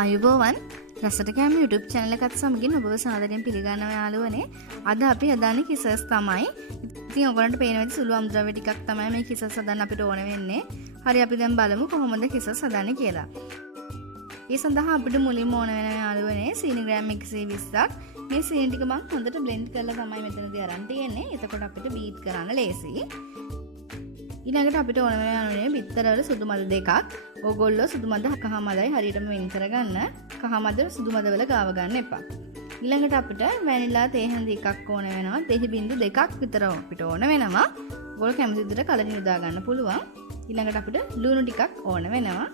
ආයුබෝවන් රසට කෑම YouTube channel එකත් සමගින් ඔබව සාදරයෙන් පිළිගන්නවා යාළුවනේ. අද අපි හදන්නේ කිසස් තමයි. ඉතින් ඔයගොල්ලන්ට පේන විදිහ සුළු අමුද්‍රව්‍ය ටිකක් තමයි මේ කිසස් හදන්න අපිට ඕන වෙන්නේ. හරි අපි දැන් බලමු කොහොමද කිසස් හදන්නේ කියලා. ඒ සඳහා අපිට මුලින්ම ඕන වෙන යාළුවනේ සීනි ග්‍රෑම් 120ක්. මේ සීනි ටික මම හොඳට blend කරලා තමයි මෙතනදී අරන් තියෙන්නේ. එතකොට අපිට බීට් කරන්න ලේසියි. ඊළඟට අපිට ඕන වෙන යාළුවනේ බිත්තර වල සුදු මද දෙකක්. ඕගොල්ලෝ සුදු මද කහ මදයි හරියටම වෙන් කරගන්න. කහ මද සුදු මද වල ගාව ගන්න එපා. ඊළඟට අපිට වැනිලා තේ හැඳි එකක් ඕන වෙනවා. තේ බින්දු දෙකක් විතර අපිට ඕන වෙනවා. ඕගොල්ලෝ කැමති විදිහට කලරින් යොදා ගන්න පුළුවන්. ඊළඟට අපිට ලුණු ටිකක් ඕන වෙනවා.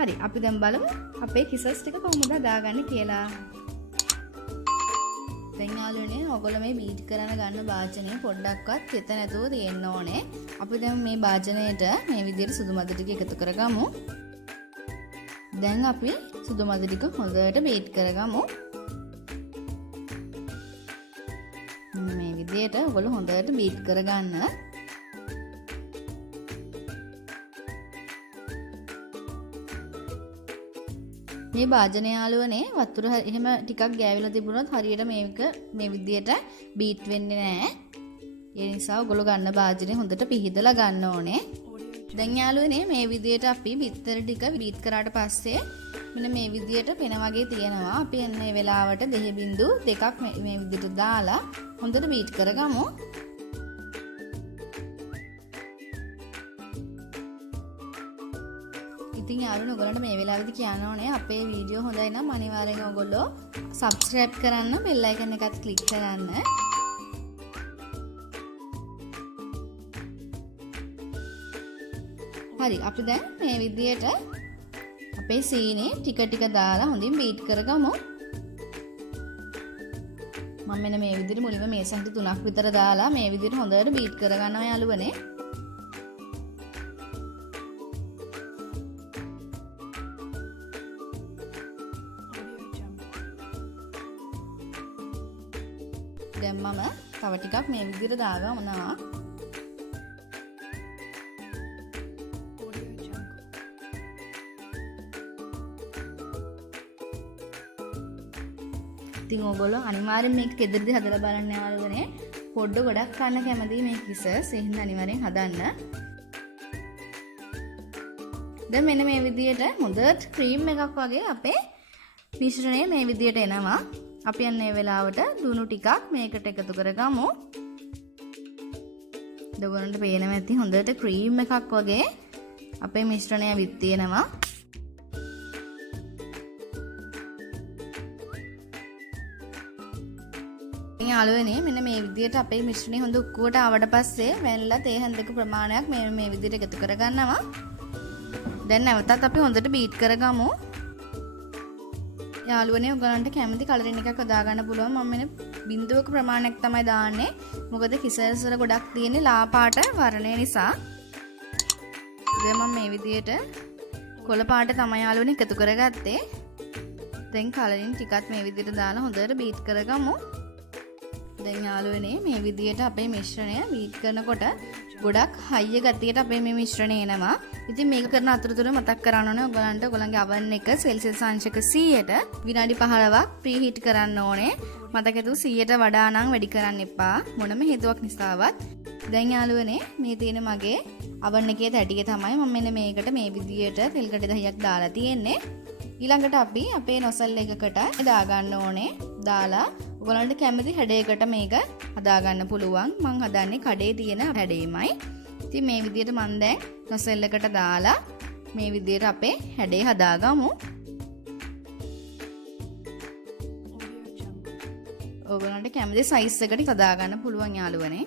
හරි අපි දැන් බලමු අපේ කිසස් ටික කොහොමද හදාගන්නේ කියලා. දැන් යාළුවනේ ඔයගොල්ලෝ මේ බීට් කරන ගන්න භාජනය පොඩ්ඩක්වත් තෙත නැතුව තියෙන්න ඕනේ. අපි දැන් මේ භාජනයට මේ විදිහට සුදු මද ටික එකතු කරගමු. දැන් අපි සුදු මද ටික හොඳට බීට් කරගමු. මේ විදිහට ඔයගොල්ලෝ හොඳට බීට් කරගන්න. මේ භාජනය යාළුවනේ වතුර එහෙම ටිකක් ගෑවිලා තිබුණොත් හරියට මේක මේ විදිහට බීට් වෙන්නේ නැහැ. ඒ නිසා ඔයගොල්ලෝ ගන්න භාජනේ හොඳට පිහිදලා ගන්න ඕනේ. දැන් යාළුවනේ මේ විදිහට අපි බිත්තර ටික බීට් කරාට පස්සේ මෙන්න මේ විදිහට පෙන වගේ තියෙනවා. අපි මේ වෙලාවට දෙහ බින්දු දෙකක් මේ විදිහට දාලා හොඳට බීට් කරගමු. ඉතින් යාළුවනේ ඔයගොල්ලන්ට මේ වෙලාවේදී කියන්න ඕනේ අපේ වීඩියෝ හොඳයි නම් අනිවාර්යෙන් ඔයගොල්ලෝ subscribe කරන්න bell icon එකත් click කරන්න. හරි අපි දැන් මේ විදියට අපේ සීනේ ටික ටික දාලා හොඳින් බීට් කරගමු. මම මෙන්න මේ විදිහට මුලින්ම මේ සංඛ්‍යා 3ක් විතර දාලා මේ විදිහට හොඳට බීට් කරගන්නවා යාළුවනේ. දැන් මම තව ටිකක් මේ විදිහට දාගන්නවා. ඉතින් ඕගොල්ලෝ අනිවාර්යෙන් මේක ගෙදරදී හදලා බලන්න යාළුවනේ. පොඩ්ඩ ගොඩක් කන්න කැමතියි මේ කිසස්. එහෙනම් අනිවාර්යෙන් හදන්න. දැන් මෙන්න මේ විදිහට හොඳට ක්‍රීම් එකක් වගේ අපේ මිශ්‍රණය මේ විදිහට එනවා. අපි යන්නේ වෙලාවට දුණු ටිකක් මේකට එකතු කරගමු. ඔයගොල්ලන්ට පේනවා ඇති හොඳට ක්‍රීම් එකක් වගේ අපේ මිශ්‍රණය විත් තියෙනවා. යාළුවනේ මෙන්න මේ විදිහට අපේ මිශ්‍රණය හොඳ උක්කුවට ආවට පස්සේ වැනිලා තේ හැඳක ප්‍රමාණයක් මේ විදිහට එකතු කරගන්නවා. දැන් නැවතත් අපි හොඳට බීට් කරගමු. යාළුවනේ ඔයගලන්ට කැමති කලරින් එකක් හදා ගන්න පුළුවන්. මම මෙන්න බිඳුවක ප්‍රමාණයක් තමයි දාන්නේ. මොකද කිසස් වල ගොඩක් තියෙන්නේ ලා පාට වර්ණය නිසා. දැන් මම මේ විදිහට කොළ පාට තමයි යාළුවනේ එකතු කරගත්තේ. දැන් කලරින් ටිකක් මේ විදිහට දාලා හොඳට බීට් කරගමු. දැන් යාළුවනේ මේ විදිහට අපේ මිශ්‍රණය බීට් කරනකොට ගොඩක් හයිය ගතියට අපේ මේ මිශ්‍රණය එනවා. ඉතින් මේක කරන අතරතුර මතක් කරන්න ඕනේ ඔයගලන්ට ඔයගලන්ගේ oven එක සෙල්සියස් අංශක 100ට විනාඩි 15ක් ප්‍රීහීට් කරන්න ඕනේ. මතක ඇතුව 100ට වඩා නම් වැඩි කරන්න එපා මොනම හේතුවක් නිසාවත්. දැන් යාළුවනේ මේ තියෙන මගේ oven එකේ තැටිය තමයි මම මෙන්න මේකට මේ විදිහට තෙල් කඩ 10ක් දාලා තියෙන්නේ. ඊළඟට අපි අපේ නොසල් එකකට දා ගන්න ඕනේ. දාලා ඔයගලන්ට කැමති හැඩයකට මේක හදා ගන්න පුළුවන්. මම හදන්නේ කඩේ තියෙන හැඩෙමයි. ඉතින් මේ විදිහට මම දැන් නොසල් එකට දාලා මේ විදිහට අපේ හැඩේ හදාගමු. ඔයගලන්ට කැමති සයිස් එකට හදා ගන්න පුළුවන් යාළුවනේ.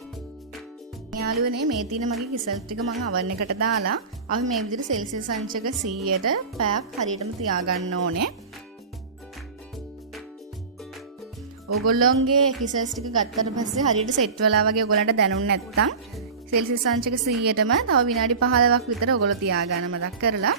යාළුවනේ මේ තියෙන මගේ කිසල් ටික මම oven එකට දාලා අපි මේ විදිහට සෙල්සියස් අංශක 100ට පැයක් හරියටම තියාගන්න ඕනේ. ඔයගොල්ලෝගේ කිසස් ටික ගත්තට පස්සේ හරියට සෙට් වෙලා වගේ ඔයගොල්ලන්ට දැනුන්නේ නැත්නම් සෙල්සියස් අංශක 100ටම තව විනාඩි 15ක් විතර ඔයගොල්ලෝ තියාගන්න මතක් කරලා.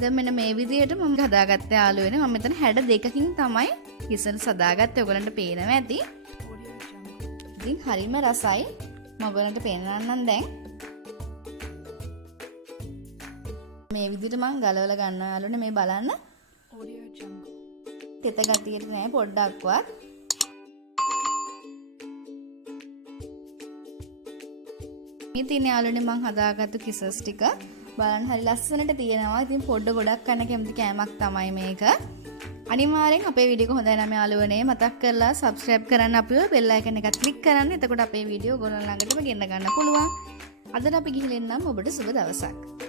දැන් මෙන්න මේ විදිහට මම හදාගත්ත යාළුවනේ මම මෙතන හැඩ දෙකකින් තමයි කිසස් හදාගත්තේ. ඔයගොල්ලන්ට පේනවා ඇති. ඉතින් හරිම රසයි. ඔයගොල්ලන්ට පෙන්නන්නම් දැන්. මේ විදිහට මම ගලවලා ගන්නවා යාළුවනේ මේ බලන්න. Audio Jungle. තෙත ගතියට නෑ පොඩ්ඩක්වත්. මේ තියෙන යාළුවනේ මම හදාගත්තු කිසස් ටික. බලන්න හරි ලස්සනට තියෙනවා. ඉතින් පොඩ්ඩ ගොඩක් කන්න කැමති කෑමක් තමයි මේක. අනිවාර්යෙන් අපේ වීඩියෝ එක හොඳයි නම් යාළුවනේ මතක් කරලා subscribe කරන්න අපිව bell icon එකත් click කරන්න. එතකොට අපේ වීඩියෝ ඔයගොල්ලෝ ළඟටම ගෙන්න ගන්න පුළුවන්. අදට අපි ගිහින් එන්නම් ඔබට සුබ දවසක්.